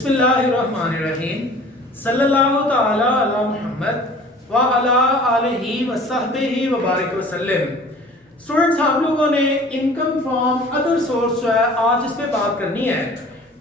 बिस्मिल्लाहिर्रहमानिर्रहीम सल्लल्लाहु ताला अला मुहम्मद व अला आलिहि व सहबिहि व बारिक वसल्लम। स्टूडेंट्स, हम लोगों ने इनकम फ्रॉम अदर सोर्स जो है आज इस पे बात करनी है।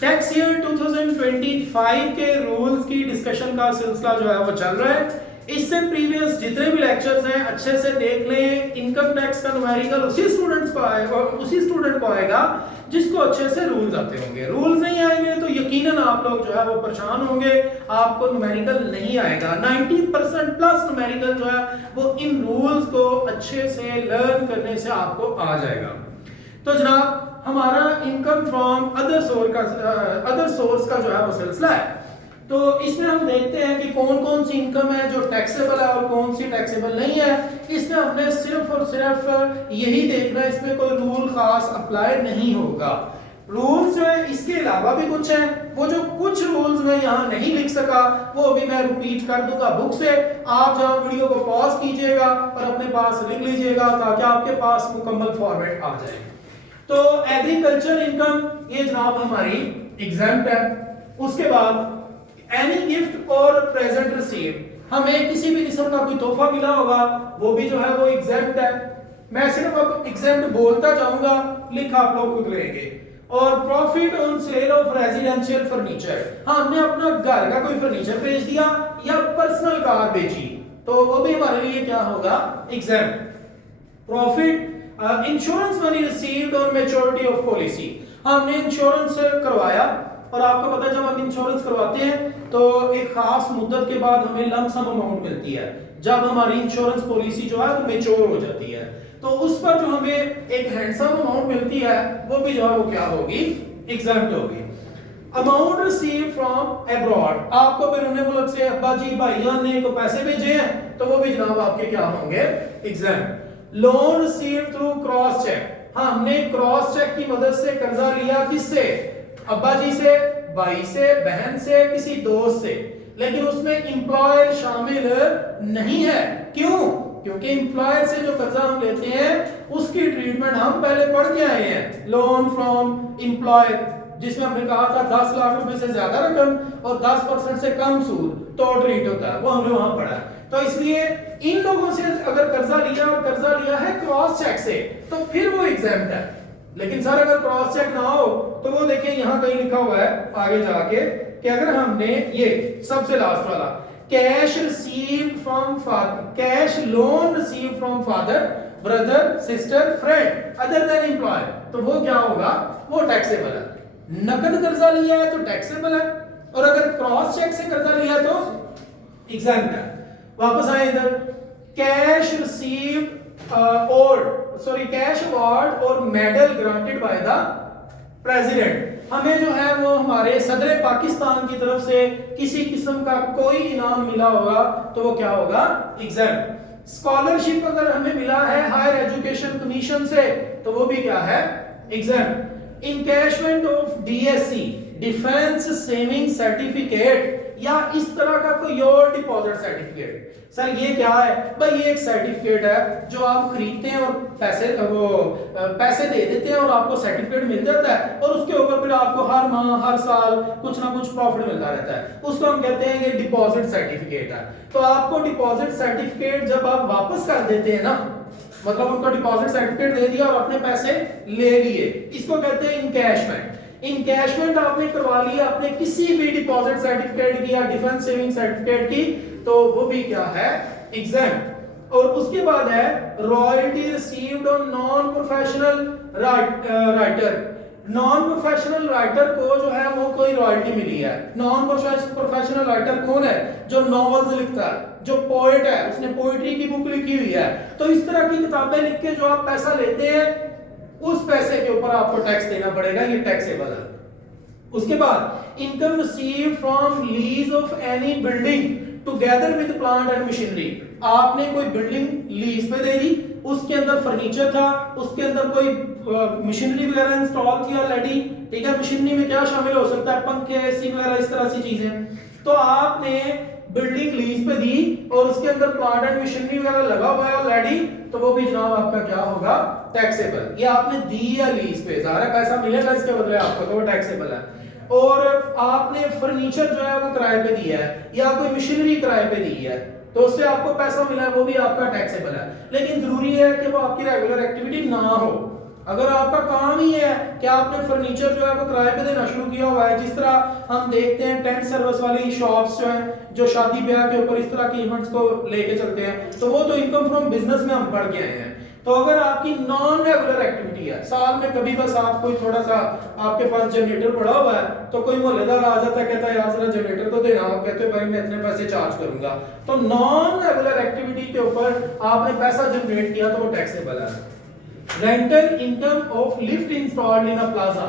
टैक्स ईयर 2025 के रूल्स की डिस्कशन का सिलसिला जो है वो चल रहा है। इससे प्रीवियस जितने भी लेक्चर्स हैं अच्छे से देख लें। इनकम टैक्स का न्यूमेरिकल उसी स्टूडेंट को आएगा जिसको अच्छे से रूल्स आते होंगे। रूल्स नहीं आएंगे तो यकीनन आप लोग जो है वो परेशान होंगे, आपको न्यूमेरिकल नहीं आएगा। 90% प्लस न्यूमेरिकल जो है वो इन रूल्स को अच्छे से लर्न करने से आपको आ जाएगा। तो जनाब, हमारा इनकम फ्रॉम अदर सोर्स का जो है वो सिलसिला है। तो इसमें हम देखते हैं कि कौन कौन सी इनकम है जो टैक्सेबल है और कौन सी टैक्सेबल नहीं है। इसमें हमने सिर्फ और सिर्फ यही देखना है, इसमें कोई रूल खास अप्लाई नहीं होगा। रूल्स जो है इसके अलावा भी कुछ है, वो जो कुछ रूल्स मैं यहाँ नहीं लिख सका वो अभी मैं रिपीट कर दूंगा बुक से। आप जहाँ वीडियो को पॉज कीजिएगा और अपने पास लिख लीजिएगा ताकि आपके पास मुकम्मल फॉर्मेट आ जाए। तो एग्रीकल्चर इनकम ये जनाब हमारी एग्जाम्प्ट है। उसके बाद एनी गिफ्ट और प्रेजेंट रिसीव, हमें किसी भी किस्म का कोई तोहफा मिला होगा वो भी जो है वो एग्जेम्प्ट है। मैं सिर्फ अब एग्जेम्प्ट बोलता जाऊंगा, लिखा आप लोग खुद लेंगे। और profit on sale of residential furniture, हमने अपना घर का कोई फर्नीचर बेच दिया या पर्सनल कार बेची तो वो भी हमारे लिए क्या होगा, exempt. Profit insurance money received on maturity of policy, हमने इंश्योरेंस करवाया और आपको पता है जब हम इंश्योरेंस करवाते हैं तो एक खास मुद्दत के बाद हमें लंप सम अमाउंट मिलती है। जब हमारी इंश्योरेंस पॉलिसी जो है वो मैच्योर हो जाती है तो उस पर जो हमें एक हैंडसम अमाउंट मिलती है वो भी जो है वो क्या होगी, एग्जेम्प्ट होगी। अमाउंट रिसीव फ्रॉम अब्रॉड, आपको बैरून मुल्क से अब्बा जी भाईजान ने को पैसे भेजे हैं तो वो भी जनाब आपके क्या होंगे, exempt. Loan receive through cross cheque, हाँ हमने क्रॉस चेक की मदद से कर्जा लिया, किससे, अब्बा जी से, भाई से, बहन से, किसी दोस्त से, लेकिन उसमें एम्प्लॉयर शामिल नहीं है। क्यों? क्योंकि एम्प्लॉयर से जो कर्जा हम लेते हैं उसकी ट्रीटमेंट हम पहले पढ़ के आए हैं। लोन फ्रॉम एम्प्लॉयर जिसमें हमने कहा था 10 लाख रुपए से ज्यादा रकम और 10% से कम सूद तो ट्रीट होता है, वो हमने वहां पढ़ा। तो इसलिए इन लोगों से अगर कर्जा लिया और कर्जा लिया है क्रॉस चेक से तो फिर वो एग्जेम्प्ट है। लेकिन सर अगर क्रॉस चेक ना हो तो वो देखिए यहाँ कहीं लिखा हुआ है आगे जाके कि अगर हमने ये सबसे लास्ट वाला cash receive from father, cash loan receive from father, brother, sister, friend other than employer, तो वो क्या होगा, वो टैक्सेबल है। नकद कर्जा लिया है तो टैक्सेबल है और अगर क्रॉस चेक से कर्जा लिया तो एग्जेम्प्ट है। वापस आए इधर, कैश रिसीव कैश अवार्ड और medal granted by the president, हमें जो है वो हमारे सदर पाकिस्तान की तरफ से किसी किस्म का कोई इनाम मिला होगा तो वो क्या होगा, एग्जेम्प्ट। स्कॉलरशिप अगर हमें मिला है हायर एजुकेशन कमीशन से तो वो भी क्या है, exempt. Encashment of DSC, defence saving certificate या इस तरह का कोई और डिपॉजिट सर्टिफिकेट, सर ये क्या है भाई, ये एक सर्टिफिकेट है जो आप खरीदते हैं और पैसे दे देते हैं और आपको सर्टिफिकेट मिल जाता है और उसके ऊपर फिर आपको हर माह हर साल कुछ ना कुछ प्रॉफिट मिलता रहता है, उसको हम कहते हैं ये डिपॉजिट सर्टिफिकेट है। तो आपको डिपॉजिट सर्टिफिकेट जब आप वापस कर देते हैं ना, मतलब उनको डिपॉजिट सर्टिफिकेट दे दिया और अपने पैसे ले लिए, इसको कहते हैं इनकैशमेंट। इनकैशमेंट आपने करवा लिया अपने किसी भी डिपॉजिट सर्टिफिकेट की या डिफेंस सेविंग सर्टिफिकेट की तो वो भी क्या है, एग्जेम्प्ट। और उसके बाद है royalty received on non professional writer, non professional writer को जो है वो कोई रॉयल्टी मिली है। नॉन प्रोफेशनल राइटर कौन है, जो नॉवेल्स लिखता है, जो पोएट है, उसने पोएट्री की बुक लिखी हुई है, तो इस तरह की किताबें लिख के जो आप पैसा लेते हैं उस पैसे के ऊपर आपको टैक्स देना पड़ेगा, ये टैक्सेबल है। उसके बाद income receive from lease of any building together with plant and machinery, आपने कोई बिल्डिंग लीज पे दे दी, उसके अंदर फर्नीचर था, उसके अंदर कोई मशीनरी वगैरह इंस्टॉल की ऑलरेडी, ठीक है। मशीनरी में क्या शामिल हो सकता है, पंखे, एसी वगैरह इस तरह सी चीजें, तो आपने बिल्डिंग लीज पे दी और उसके अंदर प्लांट एंड मशीनरी वगैरह लगा हुआ है ऑलरेडी तो वो भी जनाब आपका क्या होगा, टैक्सेबल। ये आपने दी या लीज पे, सारा पैसा मिलेगा इसके बदले आपको तो वो टैक्सेबल है। और आपने फर्नीचर जो है वो किराए पे दिया है या कोई मशीनरी किराए पे दी है, तो उससे आपको पैसा मिला है, वो भी आपका टैक्सेबल है। लेकिन जरूरी है कि वो आपकी रेगुलर एक्टिविटी ना हो। अगर आपका काम ही है कि आपने फर्नीचर जो है वो किराए पे देना शुरू किया हुआ है, जिस तरह हम देखते हैं टेंट सर्विस वाली शॉप्स जो हैं जो शादी ब्याह के ऊपर इस तरह के इवेंट्स को लेके चलते हैं, तो वो तो इनकम फ्रॉम बिजनेस में हम पढ़ के आए हैं। तो अगर आपकी नॉन रेगुलर एक्टिविटी है, साल में कभी बस आप कोई थोड़ा सा आपके पास जनरेटर पड़ा हुआ है, तो कोई मोहल्लेदार आ जाता है कहता है यार जरा जनरेटर तो देना, आप कहते हो भाई मैं इतने पैसे चार्ज करूंगा, तो नॉन रेगुलर एक्टिविटी के ऊपर आपने पैसा जनरेट किया तो वो टैक्सेबल है। Rental income of lift installed in a plaza,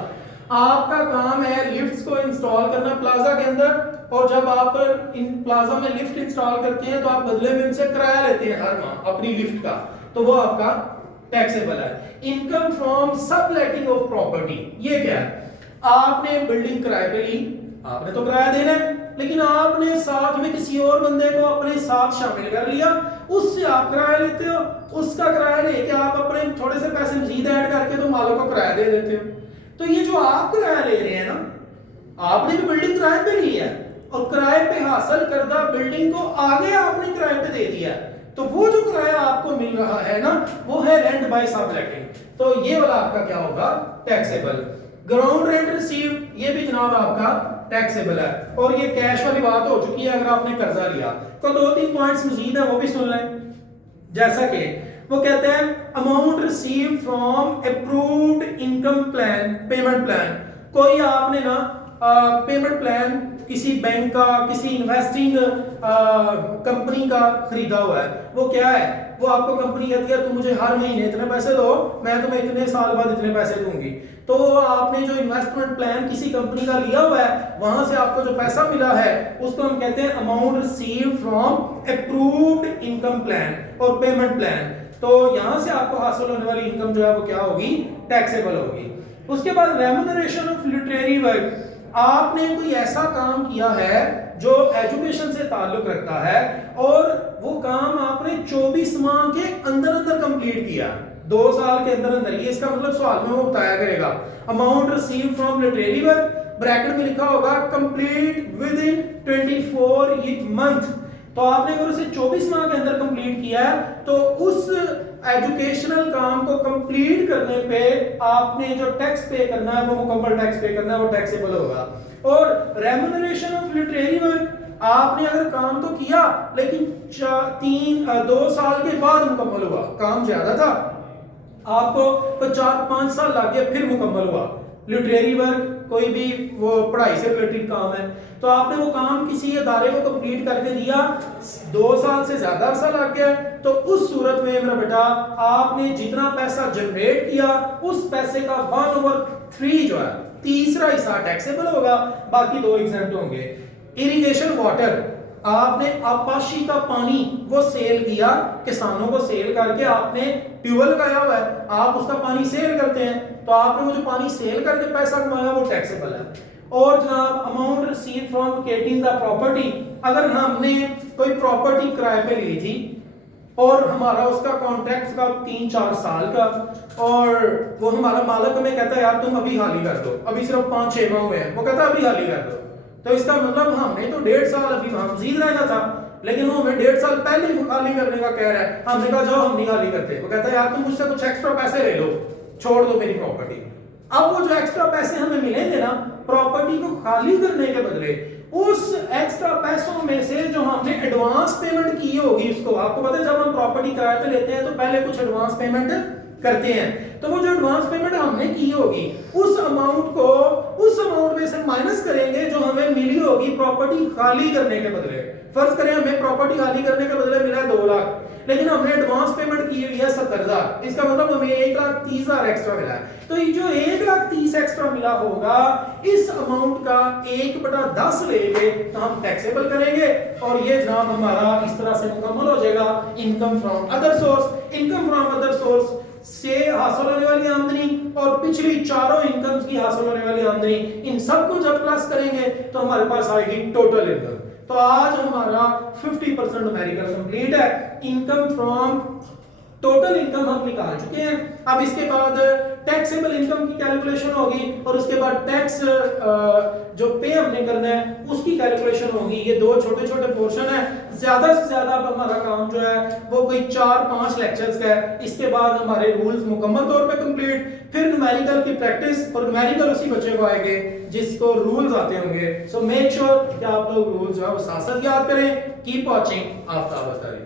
आपका काम है लिफ्ट्स को इंस्टॉल करना प्लाजा के अंदर, और जब आप इन प्लाजा में लिफ्ट इंस्टॉल करते हैं तो आप बदले में इनसे किराया लेते हैं हर माह अपनी लिफ्ट का, तो वो आपका टैक्सेबल है। Income from subletting of property, ये क्या है? आपने बिल्डिंग किराए पे ली, आपने तो किराया देना है, लेकिन आपने साथ में किसी और बंदे को अपने साथ शामिल कर लिया, उससे आप किराया लेते हो, उसका किराया लेके आप अपने थोड़े से पैसे मजीद ऐड करके तो मालिक को किराया दे देते हो। तो ये जो आप किराया ले रहे हैं ना, आपने भी बिल्डिंग किराए पे ली है और किराए पे हासिल करदा बिल्डिंग को आगे आपने किराए पे दे दिया, तो वो जो किराया आपको मिल रहा है ना, वो है रेंट बाय सबलेटिंग, तो ये वाला आपका क्या होगा? टैक्सेबल। ग्राउंड रेंट रिसीव, ये भी जनाब आपका टैक्सेबल है, और ये कैश वाली बात हो चुकी है। अगर आपने कर्जा लिया तो 2-3 पॉइंट्स मजीद है, वो भी सुन लें। जैसा कि वो कहते हैं amount receive from approved income plan, payment plan, कोई आपने ना पेमेंट प्लान किसी बैंक का, किसी इन्वेस्टिंग कंपनी का खरीदा हुआ है, वो क्या है? वो आपको कंपनी कहती है तुम मुझे हर महीने इतने पैसे दो, मैं तुम्हें इतने साल बाद इतने पैसे दूंगी। तो आपने जो इन्वेस्टमेंट प्लान किसी कंपनी का लिया हुआ है, वहां से आपको जो पैसा मिला है उसको हम कहते हैं amount receive from approved income plan और पेमेंट प्लान। तो यहां से आपको हासिल होने वाली इनकम जो है वो क्या होगी? टैक्सेबल होगी। उसके बाद रेम्यूनरेशन ऑफ लिटरेरी वर्क, आपने कोई ऐसा काम किया है जो एजुकेशन से ताल्लुक रखता है और वो काम आपने 24 माह के अंदर अंदर कंप्लीट किया, 2 साल के अंदर अंदर, ये इसका मतलब सवाल में वो बताया करेगा। Amount receive from literary work, bracket में लिखा होगा कंप्लीट विद इन 24 मंथ, तो आपने अगर उसे 24 माह के अंदर कंप्लीट किया है तो उस एजुकेशनल काम को कंप्लीट करने पे आपने जो टैक्स पे करना है वो मुकम्मल टैक्स पे करना है, वो टैक्सेबल होगा। और रेम्यूनरेशन ऑफ लिटरेरी वर्क, आपने अगर काम तो किया लेकिन 2 साल के बाद मुकम्मल हुआ, काम ज्यादा था, आपको 4-5 साल लग गए फिर मुकम्मल हुआ। लिटरेरी वर्क कोई भी वो पढ़ाई से रिलेटेड काम है, तो आपने वो काम किसी इदारे को कंप्लीट करके दिया, 2 साल से ज्यादा अरसा लग गया, तो उस सूरत में मेरा बेटा आपने जितना पैसा जनरेट किया उस पैसे का 1/3 जो है, तीसरा हिस्सा टैक्सेबल होगा, बाकी 2 एग्जेम्प्ट होंगे। इरिगेशन वाटर, आपने आपाशी का पानी वो सेल किया, किसानों को सेल करके आपने ट्यूबवेल लगाया हुआ है, आप उसका पानी सेल करते हैं, तो आपने वो जो पानी सेल करके पैसा कमाया वो टैक्सेबल है। और जनाब amount receive from getting the property, अगर हमने कोई प्रॉपर्टी किराए पे ली थी और हमारा उसका कॉन्ट्रैक्ट का 3-4 साल का, और वो हमारा मालिक हमें कहता है यार तुम अभी खाली कर दो, अभी सिर्फ 5-6 माह हुए हैं, वो कहता है अभी खाली कर दो, तो इसका मतलब हमने तो 1.5 साल अभी मजीद रहना था, लेकिन वो हमें 1.5 साल पहले ही खाली करने का कह रहा है। हमने कहा जाओ हम नहीं खाली करते, वो कहता है यार तुम मुझसे कुछ एक्स्ट्रा पैसे ले लो, छोड़ दो मेरी प्रॉपर्टी। अब वो जो एक्स्ट्रा पैसे हमें मिलेंगे ना प्रॉपर्टी को खाली करने के बदले, उस एक्स्ट्रा पैसों में से जो हमने एडवांस पेमेंट की होगी उसको, आपको पता है जब हम प्रॉपर्टी किराए पे लेते हैं तो पहले कुछ एडवांस पेमेंट करते हैं, तो वो जो एडवांस पेमेंट हमने की होगी उस अमाउंट में से माइनस करेंगे जो हमें मिली होगी प्रॉपर्टी खाली करने के बदले। फर्ज करें हमें प्रॉपर्टी खाली करने के बदले मिला है 2 लाख, लेकिन हमने एडवांस पेमेंट की हुई है 70,000, इसका मतलब हमें 1,30,000 एक्स्ट्रा मिला है। तो ये जो 1,30,000 एक्स्ट्रा मिला होगा, इस अमाउंट का 1/10 लेके तो हम टैक्सेबल करेंगे, और ये जनाब हमारा इस तरह से मुकम्मल हो जाएगा income from other source. Income from other source से हासिल होने वाली आमदनी और पिछली चारों इनकम्स की हासिल होने वाली आमदनी, इन सबको जब प्लस करेंगे तो हमारे पास आएगी टोटल इनकम। तो आज हमारा 50% न्यूमेरिकल कंप्लीट है। इनकम फ्रॉम टोटल इनकम हम निकाल चुके हैं। अब इसके बाद टैक्सेबल इनकम की कैलकुलेशन होगी और उसके बाद टैक्स जो पे हमने करना है उसकी कैलकुलेशन होगी। ये दो छोटे छोटे पोर्शन है, ज्यादा से ज्यादा अब हमारा काम जो है वो कोई 4-5 लेक्चर्स का है। इसके बाद हमारे रूल्स मुकम्मल तौर पे कंप्लीट, फिर न्यूमेरिकल की प्रैक्टिस, और न्यूमेरिकल उसी बच्चे को आएंगे जिसको रूल्स आते होंगे। सो मेक श्योर कि आप लोग रूल्स जो है वो साथ साथ याद करें। Keep watching Aftab Attari.